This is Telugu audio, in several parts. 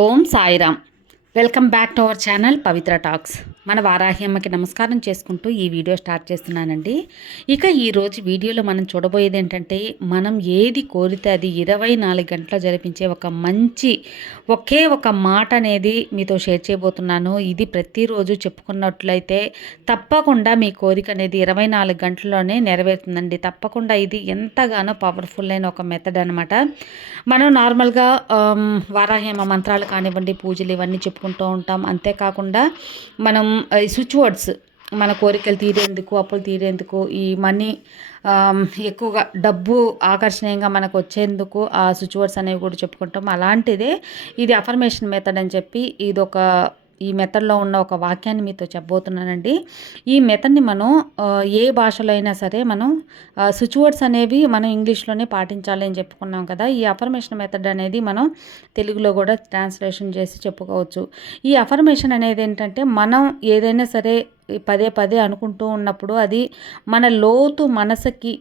Om Sairam. Welcome back to our channel Pavitra talks. మన వారాహి అమ్మకి నమస్కారం చేసుకుంటూ ఈ వీడియో స్టార్ట్ చేస్తున్నానండి. ఇక ఈరోజు వీడియోలో మనం చూడబోయేది ఏంటంటే మనం ఏది కోరితే అది ఇరవై నాలుగు గంటల జరిపించే ఒక మంచి ఒకే ఒక మాట అనేది మీతో షేర్ చేయబోతున్నాను. ఇది ప్రతిరోజు చెప్పుకున్నట్లయితే తప్పకుండా మీ కోరిక అనేది ఇరవై నాలుగు గంటల్లోనే నెరవేరుతుందండి. తప్పకుండా ఇది ఎంతగానో పవర్ఫుల్ అయిన ఒక మెథడ్ అనమాట మనం నార్మల్గా వారాహి అమ్మ మంత్రాలు కానివ్వండి పూజలు ఇవన్నీ చెప్పుకుంటూ ఉంటాం. అంతేకాకుండా మనం స్విచ్ వర్డ్స్ మన కోరికలు తీరేందుకు అప్పులు తీరేందుకు ఈ మనీ ఎక్కువగా డబ్బు ఆకర్షణీయంగా మనకు వచ్చేందుకు ఆ స్విచ్ వర్డ్స్ అనేవి కూడా చెప్పుకుంటాం. అలాంటిదే ఇది అఫర్మేషన్ మెథడ్ అని చెప్పి ఇది ఒక ఈ మెథడ్లో ఉన్న ఒక వాక్యాన్ని మీతో చెప్పబోతున్నానండి. ఈ మెథడ్ని మనం ఏ భాషలో అయినా సరే మనం స్విచ్ వర్డ్స్ అనేవి మనం ఇంగ్లీష్లోనే పాటించాలి అని చెప్పుకున్నాం కదా. ఈ అఫర్మేషన్ మెథడ్ అనేది మనం తెలుగులో కూడా ట్రాన్స్లేషన్ చేసి చెప్పుకోవచ్చు. ఈ అఫర్మేషన్ అనేది ఏంటంటే మనం ఏదైనా సరే పదే పదే అనుకుంటూ ఉన్నప్పుడు అది మన లోతు మనసుకి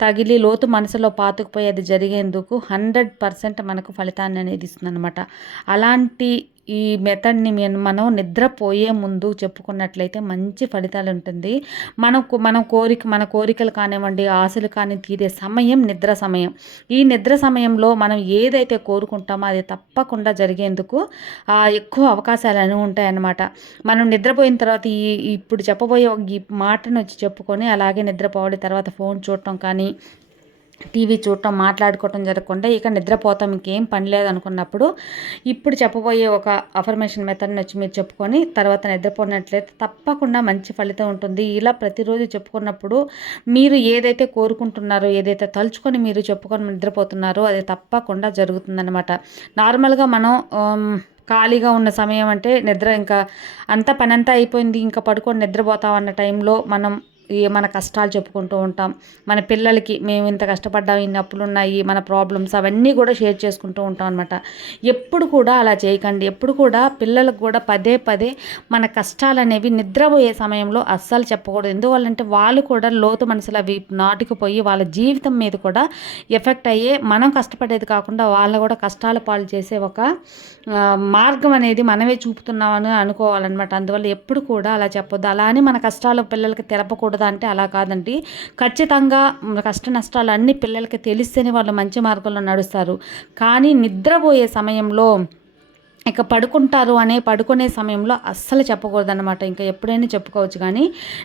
తగిలి లోతు మనసులో పాతుకుపోయి అది జరిగేందుకు హండ్రెడ్ పర్సెంట్ మనకు ఫలితాన్ని అనేది ఇస్తుంది అనమాట అలాంటి ఈ మెథడ్ని మనం నిద్రపోయే ముందు చెప్పుకున్నట్లయితే మంచి ఫలితాలు ఉంటుంది మనకు మనం కోరిక మన కోరికలు కానివ్వండి ఆశలు కానీ తీరే సమయం నిద్ర సమయం. ఈ నిద్ర సమయంలో మనం ఏదైతే కోరుకుంటామో అది తప్పకుండా జరిగేందుకు ఎక్కువ అవకాశాలు అనేవి ఉంటాయన్నమాట. మనం నిద్రపోయిన తర్వాత ఈ ఇప్పుడు చెప్పబోయే ఒక ఈ మాటను వచ్చి చెప్పుకొని అలాగే నిద్రపోవడం తర్వాత ఫోన్ చూడటం కానీ టీవీ చూడటం మాట్లాడుకోవటం జరగకుండా ఇక నిద్రపోతాం ఇంకేం పని లేదు అనుకున్నప్పుడు ఇప్పుడు చెప్పబోయే ఒక అఫర్మేషన్ మెథడ్ని వచ్చి మీరు చెప్పుకొని తర్వాత నిద్రపోయినట్లయితే తప్పకుండా మంచి ఫలితం ఉంటుంది. ఇలా ప్రతిరోజు చెప్పుకున్నప్పుడు మీరు ఏదైతే కోరుకుంటున్నారో ఏదైతే తలుచుకొని మీరు చెప్పుకొని నిద్రపోతున్నారో అది తప్పకుండా జరుగుతుందన్నమాట. నార్మల్గా మనం ఖాళీగా ఉన్న సమయం అంటే నిద్ర ఇంకా అంతా పనంతా అయిపోయింది ఇంకా పడుకొని నిద్రపోతాం అన్న టైంలో మనం మన కష్టాలు చెప్పుకుంటూ ఉంటాం. మన పిల్లలకి మేము ఇంత కష్టపడ్డాం ఇన్ని అప్పులు ఉన్నాయి మన ప్రాబ్లమ్స్ అవన్నీ కూడా షేర్ చేసుకుంటూ ఉంటాం అనమాట ఎప్పుడు కూడా అలా చేయకండి. ఎప్పుడు కూడా పిల్లలకు కూడా పదే పదే మన కష్టాలు అనేవి నిద్రపోయే సమయంలో అస్సలు చెప్పకూడదు. ఎందువల్లంటే వాళ్ళు కూడా లోతు మనసులు అవి నాటుకుపోయి వాళ్ళ జీవితం మీద కూడా ఎఫెక్ట్ అయ్యే మనం కష్టపడేది కాకుండా వాళ్ళు కూడా కష్టాల పాలు చేసే ఒక మార్గం అనేది మనమే చూపుతున్నామని అనుకోవాలన్నమాట. అందువల్ల ఎప్పుడు కూడా అలా చెప్పొద్దు. అలా అని మన కష్టాలు పిల్లలకి తెలపకూడదు. అంటే అలా కాదండి. ఖచ్చితంగా కష్ట నష్టాలు అన్నీ పిల్లలకి తెలిస్తేనే వాళ్ళు మంచి మార్గంలో నడుస్తారు. కానీ నిద్రపోయే సమయంలో ఇక పడుకుంటారు అనే పడుకునే సమయంలో అస్సలు చెప్పకూడదన్నమాట. ఇంకా ఎప్పుడైనా చెప్పుకోవచ్చు కానీ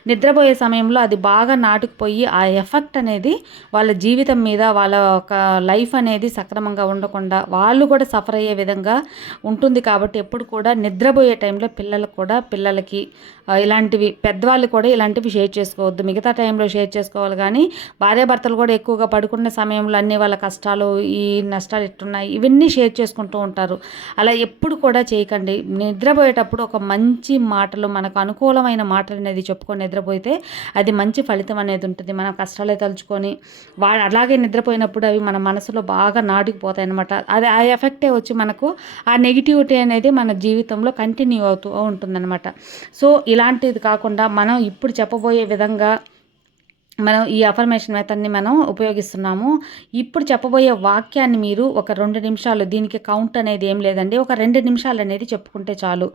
నిద్రపోయే సమయంలో అది బాగా నాటుకుపోయి ఆ ఎఫెక్ట్ అనేది వాళ్ళ జీవితం మీద వాళ్ళ ఒక లైఫ్ అనేది సక్రమంగా ఉండకుండా వాళ్ళు కూడా సఫర్ అయ్యే విధంగా ఉంటుంది కాబట్టి ఎప్పుడు కూడా నిద్రపోయే టైంలో పిల్లలకు కూడా పిల్లలకి ఇలాంటివి పెద్దవాళ్ళు కూడా ఇలాంటివి షేర్ చేసుకోవద్దు. మిగతా టైంలో షేర్ చేసుకోవాలి కానీ భార్యాభర్తలు కూడా ఎక్కువగా పడుకునే సమయంలో అన్ని వాళ్ళ కష్టాలు ఈ నష్టాలు ఎట్టున్నాయి ఇవన్నీ షేర్ చేసుకుంటూ ఉంటారు. అలా ఎప్పుడు కూడా చేయకండి. నిద్రపోయేటప్పుడు ఒక మంచి మాటలు మనకు అనుకూలమైన మాటలు అనేది చెప్పుకొని నిద్రపోతే అది మంచి ఫలితం అనేది ఉంటుంది. మన కష్టాలే తలుచుకొని వా అలాగే నిద్రపోయినప్పుడు అవి మన మనసులో బాగా నాటుకుపోతాయి అనమాట అది ఆ ఎఫెక్టే వచ్చి మనకు ఆ నెగిటివిటీ అనేది మన జీవితంలో కంటిన్యూ అవుతూ ఉంటుందన్నమాట. సో ఇలాంటిది కాకుండా మనం ఇప్పుడు చెప్పబోయే విధంగా మనం ఈ అఫర్మేషన్ మెథడ్ని మనం ఉపయోగిస్తున్నాము. ఇప్పుడు చెప్పబోయే వాక్యాన్ని మీరు ఒక రెండు నిమిషాలు దీనికి కౌంట్ అనేది ఏం లేదండి ఒక రెండు నిమిషాలు అనేది చెప్పుకుంటే చాలు.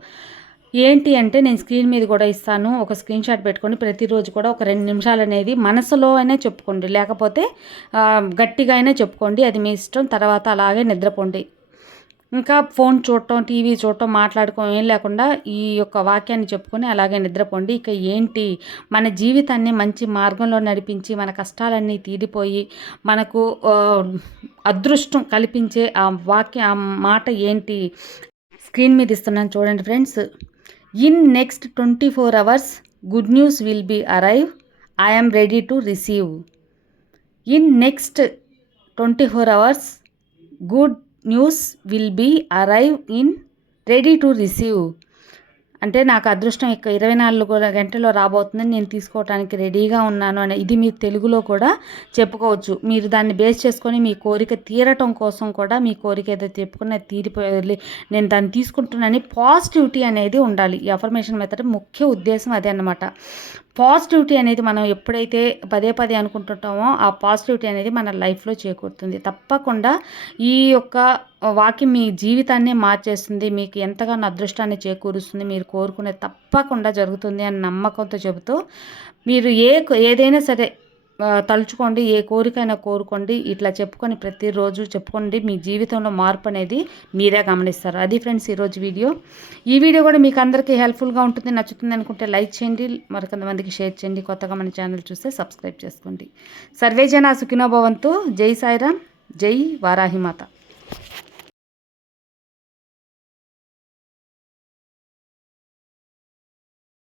ఏంటి అంటే నేను స్క్రీన్ మీద కూడా ఇస్తాను ఒక స్క్రీన్ షాట్ పెట్టుకొని ప్రతిరోజు కూడా ఒక రెండు నిమిషాలు అనేది మనసులో అయినా చెప్పుకోండి. లేకపోతే గట్టిగా అయినా చెప్పుకోండి అది మీ ఇష్టం తర్వాత అలాగే నిద్రపోండి. ఇంకా ఫోన్ చూడటం టీవీ చూడటం మాట్లాడుకోవడం ఏం లేకుండా ఈ యొక్క వాక్యాన్ని చెప్పుకొని అలాగే నిద్రపోండి. ఇక ఏంటి? మన జీవితాన్ని మంచి మార్గంలో నడిపించి మన కష్టాలన్నీ తీరిపోయి మనకు అదృష్టం కల్పించే ఆ వాక్య ఆ మాట ఏంటి? స్క్రీన్ మీద ఇస్తున్నాను చూడండి friends. In next twenty four hours good news will be arrive. I'm ready to receive. In next twenty four hours good news will be arrive in ready to receive. అంటే నాకు అదృష్టం ఇక ఇరవై నాలుగు గంటల్లో రాబోతుందని నేను తీసుకోవడానికి రెడీగా ఉన్నాను అని ఇది మీరు తెలుగులో కూడా చెప్పుకోవచ్చు. మీరు దాన్ని బేస్ చేసుకొని మీ కోరిక తీరటం కోసం కూడా మీ కోరిక ఏదో చెప్పుకుని అది తీరిపోయి నేను దాన్ని తీసుకుంటున్నానని పాజిటివిటీ అనేది ఉండాలి. ఈ అఫర్మేషన్ మెథడ్ ముఖ్య ఉద్దేశం అదే అన్నమాట. పాజిటివిటీ అనేది మనం ఎప్పుడైతే పదే పదే అనుకుంటుంటామో ఆ పాజిటివిటీ అనేది మన లైఫ్లో చేకూరుతుంది. తప్పకుండా ఈ యొక్క వాక్యం మీ జీవితాన్ని మార్చేస్తుంది. మీకు ఎంతగానో అదృష్టాన్ని చేకూరుస్తుంది. మీరు కోరుకునే తప్పకుండా జరుగుతుంది అని నమ్మకంతో చెబుతూ మీరు ఏ ఏదైనా సరే తలుచుకోండి ఏ కోరికైనా కోరుకోండి. ఇట్లా చెప్పుకొని ప్రతిరోజు చెప్పుకోండి. మీ జీవితంలో మార్పు అనేది మీరే గమనిస్తారు. అది ఫ్రెండ్స్ ఈరోజు వీడియో. ఈ వీడియో కూడా మీకు అందరికీ హెల్ప్ఫుల్గా ఉంటుంది నచ్చుతుంది అనుకుంటే లైక్ చేయండి. మరికొంతమందికి షేర్ చేయండి. కొత్తగా మన ఛానల్ చూస్తే సబ్స్క్రైబ్ చేసుకోండి. సర్వేజన సుఖినోభవంతో జై సాయిరామ్. జై వారాహిమాత